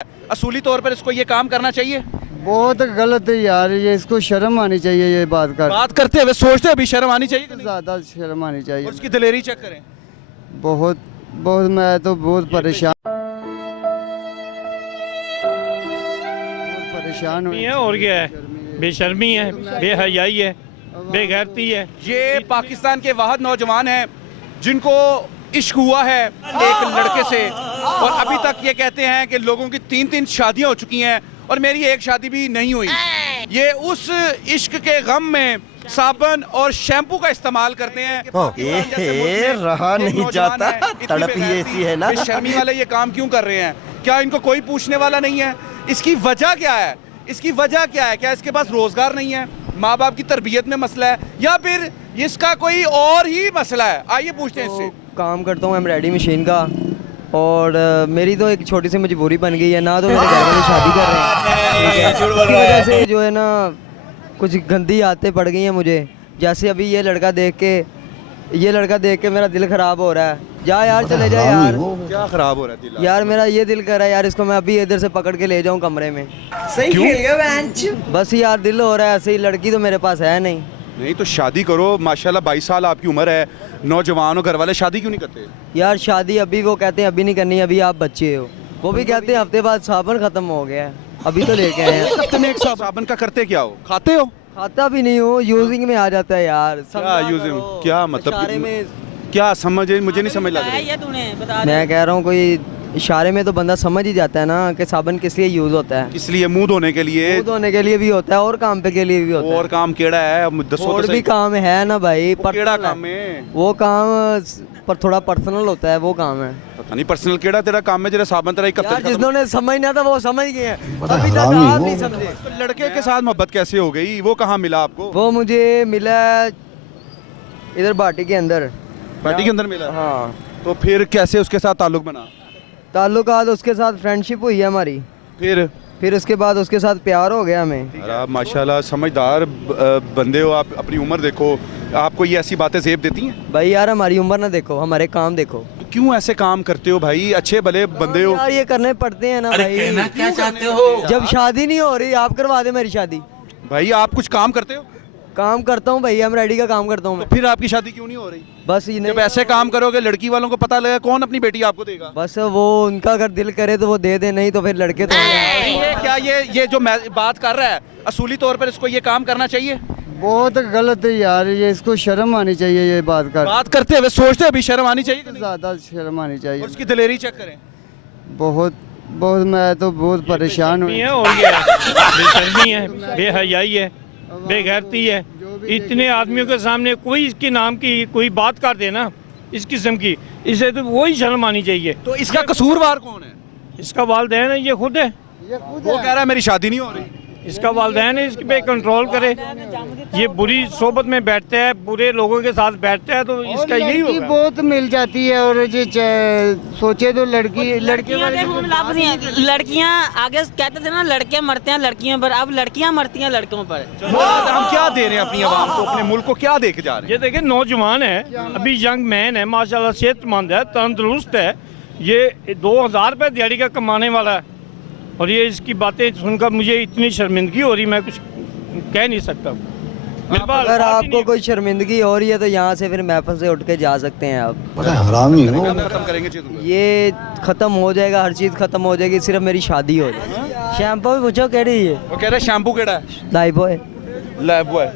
असूली तौर पर इसको ये काम करना चाहिए। बहुत गलत है यार, ये इसको शर्म आनी चाहिए ये बात बात करते हुए सोचते अभी शर्म आनी चाहिए कि नहीं? ज़्यादा शर्म आनी चाहिए। और उसकी दिलेरी चेक करें। बहुत बहुत मैं तो बहुत परेशान हूँ। है और क्या है, बेशर्मी है, बेहयाई है, बेगैरती है। ये पाकिस्तान के वाहद नौजवान हैं जिनको इश्क हुआ है एक लड़के से, और अभी तक ये कहते हैं कि लोगों की 3-3 शादियां हो चुकी हैं और मेरी एक शादी भी नहीं हुई। ये उस इश्क के गम में साबुन और शैम्पू का इस्तेमाल करते हैं। रहा नहीं जाता, तड़प ही ऐसी है ना। शर्मी वाले ये काम क्यों कर रहे हैं? क्या इनको कोई पूछने वाला नहीं है? इसकी वजह क्या है? इसकी वजह क्या है? क्या इसके पास रोजगार नहीं है, माँ बाप की तरबियत में मसला है, या फिर इसका कोई और ही मसला है? आइए पूछते हैं इससे। काम करता हूँ एम्ब्रॉयडरी मशीन का, और मेरी तो एक छोटी सी मजबूरी बन गई है ना, तो मेरे घर वाले शादी कर रहे हैं, इसकी वजह से जो है ना कुछ गंदी आदतें पड़ गई हैं मुझे। जैसे अभी ये लड़का देख के मेरा दिल ख़राब हो रहा है। जा यार, चले जा यार। क्या खराब हो रहा है दिल? यार मेरा ये दिल कर रहा है यार, इसको मैं अभी इधर से पकड़ के ले जाऊँ कमरे में। सही खेल गया बेंच। बस यार दिल हो रहा है ऐसे ही, लड़की तो मेरे पास है नहीं तो शादी करो। माशाल्लाह 22 साल आपकी उम्र है, नौजवान हो, घर वाले शादी क्यों नहीं करते? यार। शादी अभी वो कहते हैं अभी नहीं करनी, अभी आप बच्चे हो। वो भी कहते हैं हफ्ते बाद साबुन खत्म हो गया है, अभी तो लेके आए हैं। हफ्ते में एक साबुन का करते क्या हो? खाते हो? खाता भी नहीं हो, यूजिंग में आ जाता है यार। क्या यूजिंग? क्या मतलब? इशारे में क्या समझ, मुझे नहीं समझ लग रही। मैं कह रहा हूँ कोई इशारे में तो बंदा समझ ही जाता है ना कि साबुन किस लिए यूज होता है। किस लिए? मुंह धोने के लिए? मुंह धोने के लिए भी होता है और काम पे के लिए भी होता है। और काम केड़ा है? दसो और तो भी सही। काम है ना भाई। केड़ा काम है? वो काम पर थोड़ा पर्सनल होता है, वो काम है। पता नहीं पर्सनल केड़ा तेरा काम है, जरा साबुन तेरा एक यार जिन्होंने समझना था वो समझ गए हैं, अभी तक आप नहीं समझे। लड़के के साथ मोहब्बत कैसे हो गई? वो कहाँ मिला आपको? वो मुझे मिला इधर बाटी के अंदर। पार्टी के अंदर मिला? हाँ। तो फिर कैसे उसके साथ ताल्लुक बना? ताल्लुकात, उसके साथ फ्रेंडशिप हुई है हमारी। फिर उसके बाद उसके साथ प्यार हो गया हमें। अरे आप माशाल्लाह समझदार बंदे हो आप। अपनी उम्र देखो, आपको ये ऐसी बातें ज़ेब देती हैं? भाई यार हमारी उम्र ना देखो, हमारे काम देखो। तो क्यों ऐसे काम करते हो भाई? अच्छे भले बंदे हो यार ये करने पड़ते हैं ना भाई। क्या चाहते हो? जब शादी नहीं हो रही आप करवा दे मेरी शादी। भाई। आप कुछ काम करते हो? काम करता हूँ भाई, एम्ब्रॉयडरी का काम करता हूँ तो मैं। फिर आपकी शादी क्यों नहीं हो रही? बस ये जब ऐसे काम करोगे लड़की वालों को पता लगेगा, कौन अपनी बेटी आपको देगा? बस वो उनका अगर दिल करे तो वो दे दे, नहीं तो फिर लड़के तो ये क्या ये जो मैं बात कर रहा है, असूली तौर पर इसको ये काम करना चाहिए। बहुत गलत है यार, ये इसको शर्म आनी चाहिए ये बात करते हुए सोचते अभी शर्म आनी चाहिए कि नहीं? ज़्यादा शर्म आनी चाहिए। और उसकी दिलेरी चेक करें। बहुत बहुत मैं तो बहुत परेशान हूँ। है और क्या है, बेशर्मी है, बेहयाई है, बेगैरती है। इतने आदमियों के सामने कोई इसके नाम की कोई बात कर देना इस किस्म की, इसे तो वही शर्म आनी चाहिए। तो इसका कसूरवार कौन है? इसका वालिदैन है, ये खुद है। वो कह रहा है मेरी शादी नहीं हो रही। इसका वालिदैन है, इसके पे कंट्रोल करे। ये बुरी सोबत में बैठते हैं, बुरे लोगों के साथ बैठते हैं, तो इसका यही लड़की होगा। बहुत मिल जाती है, और जो सोचे तो लड़कियां आगे कहते थे ना लड़के मरते हैं लड़कियों पर, अब लड़कियां मरती हैं लड़कों पर। हम क्या दे रहे हैं अपनी आवाम को, अपने मुल्क को क्या दे के जा रहे हैं? ये देखिए नौजवान है, अभी यंग मैन है, माशाल्लाह सेहतमंद है, तंदुरुस्त है। ये 2000 रुपये दिहाड़ी का कमाने वाला है, और ये इसकी बातें सुनकर मुझे इतनी शर्मिंदगी हो रही, मैं कुछ कह नहीं सकता। अगर आपको कोई शर्मिंदगी हो रही है तो यहाँ से फिर महफिल से उठ के जा सकते हैं आप। खत्म करेंगे चीज़ों को। ये खत्म हो जाएगा, हर चीज़ खत्म हो जाएगी, सिर्फ मेरी शादी हो जाएगी। शैम्पू भी पूछो केड़ी है? वो कह रहे शैम्पू केड़ा है? लाइबॉय। Lab boy.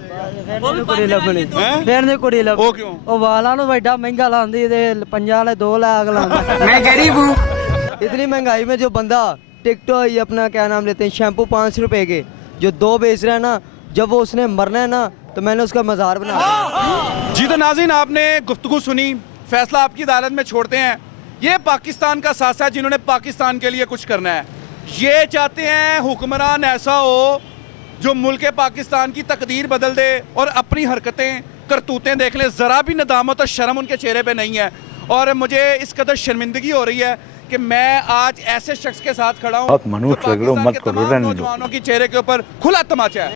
कुड़ी लभनी फिर नहीं कुड़ी लभ। वो क्यों? ਉਹ ਵਾਲਾਂ ਨੂੰ ਵੱਡਾ ਮਹਿੰਗਾ ਲਾਉਂਦੀ ਤੇ 50 ਵਾਲੇ 2 लाख लाਉਂਦਾ। मैं गरीब हूँ। इतनी महंगाई में जो बंदा टिकटॉक ये अपना क्या नाम लेते हैं शैम्पू 5 रुपए के जो 2 बेच रहा है ना, जब वो उसने मरना है ना तो मैंने उसका मज़ार बना दिया। जी तो नाज़रीन, आपने गुफ्तगू सुनी, फैसला आपकी अदालत में छोड़ते हैं। ये पाकिस्तान का सासा है जिन्होंने पाकिस्तान के लिए कुछ करना है। ये चाहते हैं हुक्मरान ऐसा हो जो मुल्क पाकिस्तान की तकदीर बदल दे, और अपनी हरकतें करतूतें देख ले, ज़रा भी नदामत और शर्म उनके चेहरे पे नहीं है। और मुझे इस कदर शर्मिंदगी हो रही है कि मैं आज ऐसे शख्स के साथ खड़ा हूँ, नौजवानों की चेहरे के ऊपर खुला तमाचा है।